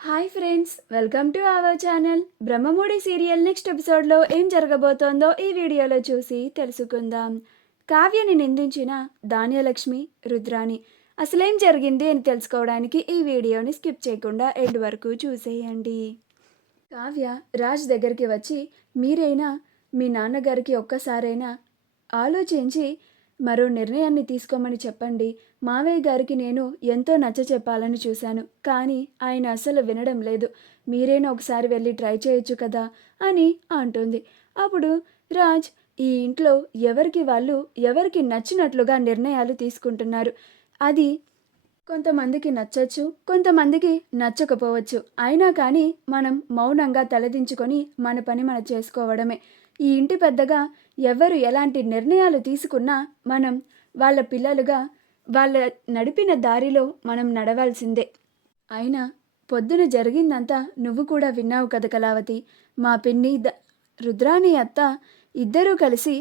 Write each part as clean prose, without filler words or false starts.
Hi friends, welcome to our channel. Brahmamudi serial next ఎపిసోడ్లో ఏం జరగబోతోందో ఈ వీడియోలో చూసి తెలుసుకుందాం. కావ్యని నిందించిన ధాన్యలక్ష్మి, రుద్రాణి అసలేం జరిగింది అని తెలుసుకోవడానికి ఈ వీడియోని స్కిప్ చేయకుండా ఎండ్ వరకు చూసేయండి. కావ్య రాజ్ దగ్గరికి వచ్చి, మీరైనా మీ నాన్నగారికి ఒక్కసారైనా ఆలోచించి మరో నిర్ణయాన్ని తీసుకోమని చెప్పండి. మావయ్య గారికి నేను ఎంతో నచ్చ చెప్పాలని చూశాను, కానీ ఆయన అసలు వినడం లేదు. మీరైనా ఒకసారి వెళ్ళి ట్రై చేయొచ్చు కదా అని అంటుంది. అప్పుడు రాజ్, ఈ ఇంట్లో ఎవరికి వాళ్ళు ఎవరికి నచ్చినట్లుగా నిర్ణయాలు తీసుకుంటున్నారు. అది కొంతమందికి నచ్చచ్చు, కొంతమందికి నచ్చకపోవచ్చు. అయినా కానీ మనం మౌనంగా తలదించుకొని మన పని మనం చేసుకోవడమే. ఈ ఇంటి పెద్దగా ఎవరు ఎలాంటి నిర్ణయాలు తీసుకున్నా మనం వాళ్ళ పిల్లలుగా వాళ్ళ నడిపిన దారిలో మనం నడవాల్సిందే. అయినా పొద్దున జరిగిందంతా నువ్వు కూడా విన్నావు కదా కళావతి. మా పిన్ని రుద్రాణి అత్త ఇద్దరూ కలిసి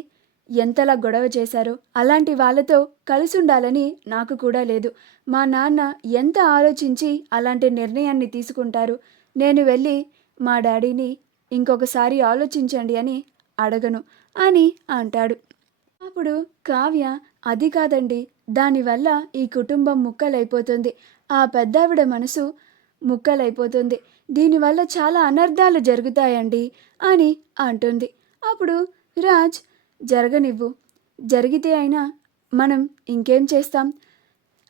ఎంతలా గొడవ చేశారో అలాంటి వాళ్ళతో కలిసి ఉండాలని నాకు కూడా లేదు. మా నాన్న ఎంత ఆలోచించి అలాంటి నిర్ణయాన్ని తీసుకుంటారు. నేను వెళ్ళి మా డాడీని ఇంకొకసారి ఆలోచించండి అని అడగను అని అంటాడు. అప్పుడు కావ్య, అది కాదండి, దానివల్ల ఈ కుటుంబం ముక్కలైపోతుంది, ఆ పెద్దావిడ మనసు ముక్కలైపోతుంది, దీనివల్ల చాలా అనర్థాలు జరుగుతాయండి అని అంటుంది. అప్పుడు రాజ్, జరగనివ్వు, జరిగితే అయినా మనం ఇంకేం చేస్తాం?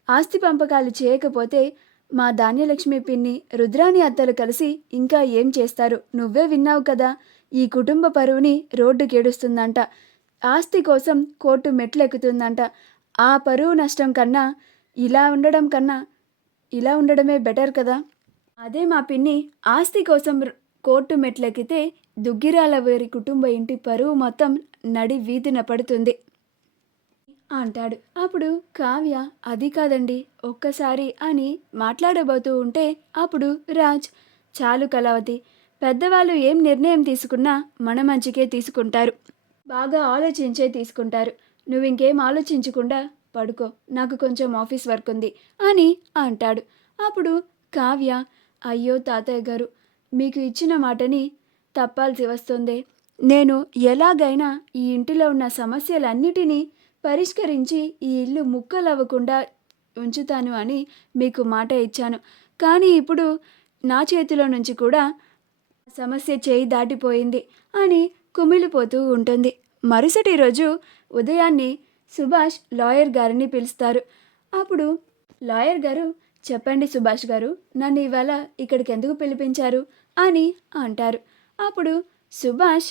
ఆస్తి పంపకాలు చేయకపోతే మా ధాన్యలక్ష్మి పిన్ని, రుద్రాణి అత్తలు కలిసి ఇంకా ఏం చేస్తారు? నువ్వే విన్నావు కదా, ఈ కుటుంబ పరువుని రోడ్డుకేడుస్తుందంట, ఆస్తి కోసం కోర్టు మెట్లెక్కుతుందంట. ఆ పరువు నష్టం కన్నా ఇలా ఉండడమే బెటర్ కదా. అదే మా పిన్ని ఆస్తి కోసం కోర్టు మెట్లెక్కితే దుగ్గిరాల వారి కుటుంబ ఇంటి పరువు మొత్తం నడి వీధిన పడుతుంది అంటాడు. అప్పుడు కావ్య, అది కాదండి ఒక్కసారి అని మాట్లాడబోతూ ఉంటే అప్పుడు రాజ్, చాలు కళావతి, పెద్దవాళ్ళు ఏం నిర్ణయం తీసుకున్నా మన మంచికే తీసుకుంటారు, బాగా ఆలోచించే తీసుకుంటారు. నువ్వు ఇంకేం ఆలోచించకుండా పడుకో, నాకు కొంచెం ఆఫీస్ వర్క్ ఉంది అని అంటాడు. అప్పుడు కావ్య, అయ్యో తాతయ్య గారు, మీకు ఇచ్చిన మాటని తప్పాల్సి వస్తుంది. నేను ఎలాగైనా ఈ ఇంటిలో ఉన్న సమస్యలన్నిటినీ పరిష్కరించి ఈ ఇల్లు ముక్కలవ్వకుండా ఉంచుతాను అని మీకు మాట ఇచ్చాను. కానీ ఇప్పుడు నా చేతిలో నుంచి కూడా సమస్య చేయి దాటిపోయింది అని కుమిలిపోతూ ఉంటుంది. మరుసటి రోజు ఉదయాన్నే సుభాష్ లాయర్ గారిని పిలుస్తారు. అప్పుడు లాయర్ గారు, చెప్పండి సుభాష్ గారు, నన్ను ఇవాళ ఇక్కడికి ఎందుకు పిలిపించారు అని అంటారు. అప్పుడు సుభాష్,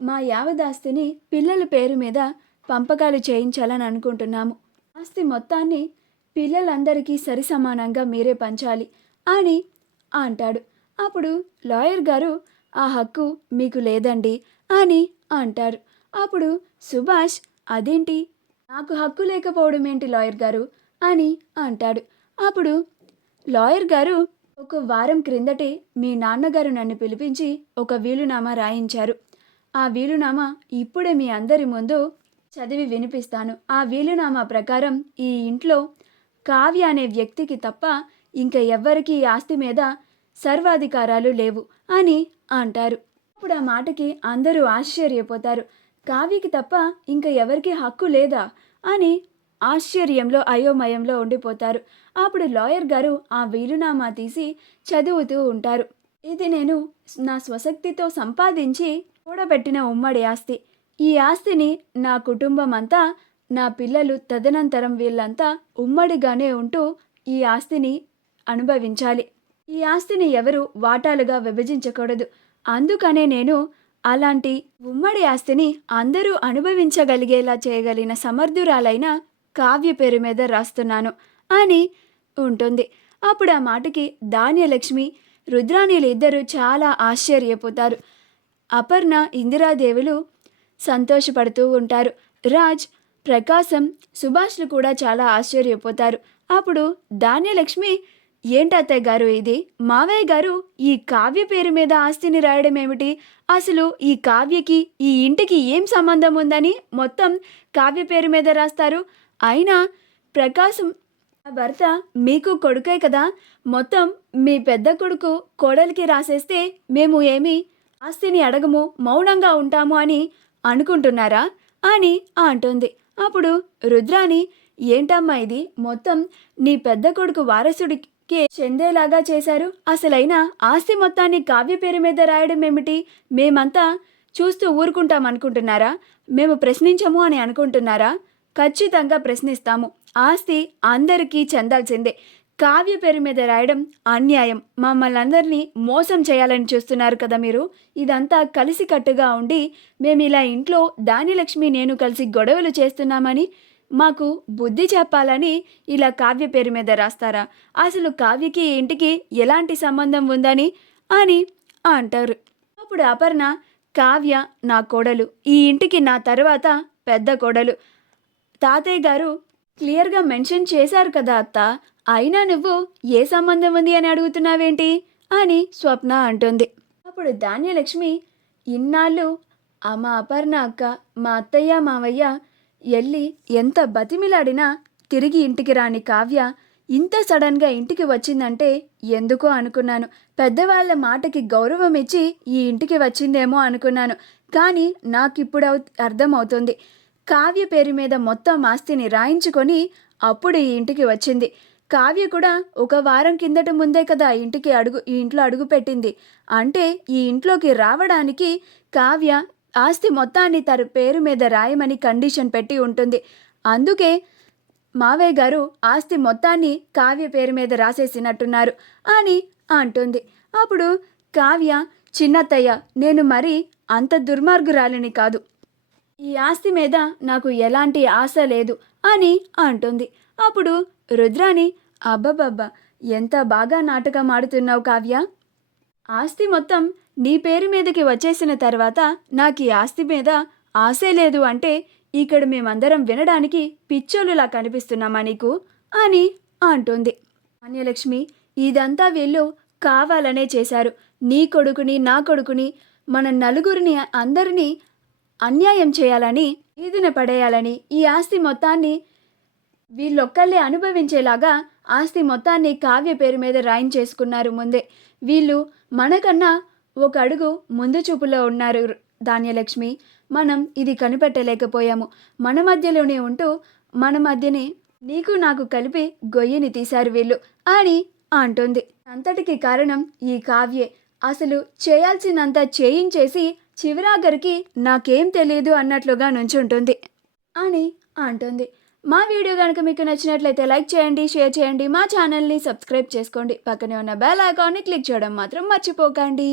మా యావదాస్తిని పిల్లల పేరు మీద పంపకాలు చేయించాలని అనుకుంటున్నాము. ఆస్తి మొత్తాన్ని పిల్లలందరికీ సరి సమానంగా మీరే పంచాలి అని అంటాడు. అప్పుడు లాయర్ గారు, ఆ హక్కు మీకు లేదండి అని అంటారు. అప్పుడు సుభాష్, అదేంటి, నాకు హక్కు లేకపోవడం ఏంటి లాయర్ గారు అని అంటాడు. అప్పుడు లాయర్ గారు, ఒక వారం క్రిందటే మీ నాన్నగారు నన్ను పిలిపించి ఒక వీలునామా రాయించారు. ఆ వీలునామా ఇప్పుడే మీ అందరి ముందు చదివి వినిపిస్తాను. ఆ వీలునామా ప్రకారం ఈ ఇంట్లో కావ్య అనే వ్యక్తికి తప్ప ఇంకా ఎవ్వరికీ ఈ ఆస్తి మీద సర్వాధికారాలు లేవు అని అంటారు. అప్పుడు ఆ మాటకి అందరూ ఆశ్చర్యపోతారు. కావ్యకి తప్ప ఇంకా ఎవరికీ హక్కు లేదా అని ఆశ్చర్యంలో అయోమయంలో ఉండిపోతారు. అప్పుడు లాయర్ గారు ఆ వీలునామా తీసి చదువుతూ ఉంటారు. ఇది నేను నా స్వశక్తితో సంపాదించి కూడబెట్టిన ఉమ్మడి ఆస్తి. ఈ ఆస్తిని నా కుటుంబం అంతా, నా పిల్లలు తదనంతరం వీళ్ళంతా ఉమ్మడిగానే ఉంటూ ఈ ఆస్తిని అనుభవించాలి. ఈ ఆస్తిని ఎవరు వాటాలుగా విభజించకూడదు. అందుకనే నేను అలాంటి ఉమ్మడి ఆస్తిని అందరూ అనుభవించగలిగేలా చేయగలిగిన సమర్థురాలైన కావ్య పేరు మీద రాస్తున్నాను అని ఉంటుంది. అప్పుడు ఆ మాటకి ధాన్యలక్ష్మి, రుద్రాణిలు ఇద్దరు చాలా ఆశ్చర్యపోతారు. అపర్ణ, ఇందిరాదేవులు సంతోషపడుతూ ఉంటారు. రాజ్, ప్రకాశం, సుభాష్లు కూడా చాలా ఆశ్చర్యపోతారు. అప్పుడు ధాన్యలక్ష్మి, ఏంటత్తయ్య గారు ఇది, మావయ్య గారు ఈ కావ్య పేరు మీద ఆస్తిని రాయడం ఏమిటి? అసలు ఈ కావ్యకి ఈ ఇంటికి ఏం సంబంధం ఉందని మొత్తం కావ్య పేరు మీద రాస్తారు? అయినా ప్రకాశం నా భర్త మీకు కొడుకే కదా, మొత్తం మీ పెద్ద కొడుకు కోడలికి రాసేస్తే మేము ఏమి ఆస్తిని అడగము, మౌనంగా ఉంటాము అని అనుకుంటున్నారా అని అంటుంది. అప్పుడు రుద్రాని, ఏంటమ్మా ఇది, మొత్తం నీ పెద్ద కొడుకు వారసుడికి చెందేలాగా చేశారు, అసలైన ఆస్తి మొత్తాన్ని కావ్య పేరు మీద రాయడం ఏమిటి, మేమంతా చూస్తూ ఊరుకుంటాం అనుకుంటున్నారా, మేము ప్రశ్నించము అని అనుకుంటున్నారా, ఖచ్చితంగా ప్రశ్నిస్తాము, ఆస్తి అందరికీ చెందాల్సిందే, కావ్య పేరు మీద రాయడం అన్యాయం, మమ్మల్ని అందరినీ మోసం చేయాలని చూస్తున్నారు కదా మీరు, ఇదంతా కలిసికట్టుగా ఉండి మేము ఇలా ఇంట్లో దానిలక్ష్మి నేను కలిసి గొడవలు చేస్తున్నామని మాకు బుద్ధి చెప్పాలని ఇలా కావ్య పేరు మీద రాస్తారా, అసలు కావ్యకి ఇంటికి ఎలాంటి సంబంధం ఉందని అని అంటారు. అప్పుడు అపర్ణ, కావ్య నా కోడలు, ఈ ఇంటికి నా తర్వాత పెద్ద కోడలు, తాతయ్య గారు క్లియర్గా మెన్షన్ చేశారు కదా అత్త, అయినా నువ్వు ఏ సంబంధం ఉంది అని అడుగుతున్నావేంటి అని స్వప్న అంటుంది. అప్పుడు ధాన్యలక్ష్మి, ఇన్నాళ్ళు మా అపర్ణ అక్క, మా అత్తయ్య మావయ్య ఎల్లి ఎంత బతిమిలాడినా తిరిగి ఇంటికి రాని కావ్య ఇంత సడన్గా ఇంటికి వచ్చిందంటే ఎందుకో అనుకున్నాను, పెద్దవాళ్ళ మాటకి గౌరవం ఇచ్చి ఈ ఇంటికి వచ్చిందేమో అనుకున్నాను, కానీ నాకిప్పుడు అర్థమవుతుంది, కావ్య పేరు మీద మొత్తం ఆస్తిని రాయించుకొని అప్పుడు ఈ ఇంటికి వచ్చింది. కావ్య కూడా ఒక వారం కిందట ముందే కదా ఈ ఇంట్లో అడుగు పెట్టింది, అంటే ఈ ఇంట్లోకి రావడానికి కావ్య ఆస్తి మొత్తాన్ని తన పేరు మీద రాయమని కండిషన్ పెట్టి ఉంటుంది, అందుకే మావయ్య గారు ఆస్తి మొత్తాన్ని కావ్య పేరు మీద రాసేసినట్టున్నారు అని అంటుంది. అప్పుడు కావ్య, చిన్నత్తయ్య, నేను మరి అంత దుర్మార్గురాలిని కాదు, ఈ ఆస్తి మీద నాకు ఎలాంటి ఆశ లేదు అని అంటుంది. అప్పుడు రుద్రాని, అబ్బబ్బబ్బా, ఎంత బాగా నాటకం ఆడుతున్నావు కావ్య, ఆస్తి మొత్తం నీ పేరు మీదకి వచ్చేసిన తర్వాత నాకు ఈ ఆస్తి మీద ఆశే లేదు అంటే ఇక్కడ మేమందరం వినడానికి పిచ్చోలులా కనిపిస్తున్నామా నీకు అని అంటుంది. ధాన్యలక్ష్మి, ఇదంతా వీళ్ళు కావాలనే చేశారు, నీ కొడుకుని నా కొడుకుని మన నలుగురిని అందరినీ అన్యాయం చేయాలని, వీధిన పడేయాలని, ఈ ఆస్తి మొత్తాన్ని వీళ్ళొక్కళ్ళే అనుభవించేలాగా ఆస్తి మొత్తాన్ని కావ్య పేరు మీద రాయించేసుకున్నారు ముందే, వీళ్ళు మనకన్నా ఒక అడుగు ముందు చూపులో ఉన్నారు ధాన్యలక్ష్మి, మనం ఇది కనిపెట్టలేకపోయాము, మన మధ్యలోనే ఉంటూ మన మధ్యనే నీకు నాకు కలిపి గొయ్యిని తీశారు వీళ్ళు అని అంటుంది. అంతటికి కారణం ఈ కావ్యే, అసలు చేయాల్సినంత చేయించేసి చివరాఖరికి నాకేం తెలియదు అన్నట్లుగా నుంచుంటుంది అని అంటుంది. మా వీడియో కనుక మీకు నచ్చినట్లయితే లైక్ చేయండి, షేర్ చేయండి, మా ఛానల్ని సబ్స్క్రైబ్ చేసుకోండి, పక్కనే ఉన్న బెల్ ఐకాన్ని క్లిక్ చేయడం మాత్రం మర్చిపోకండి.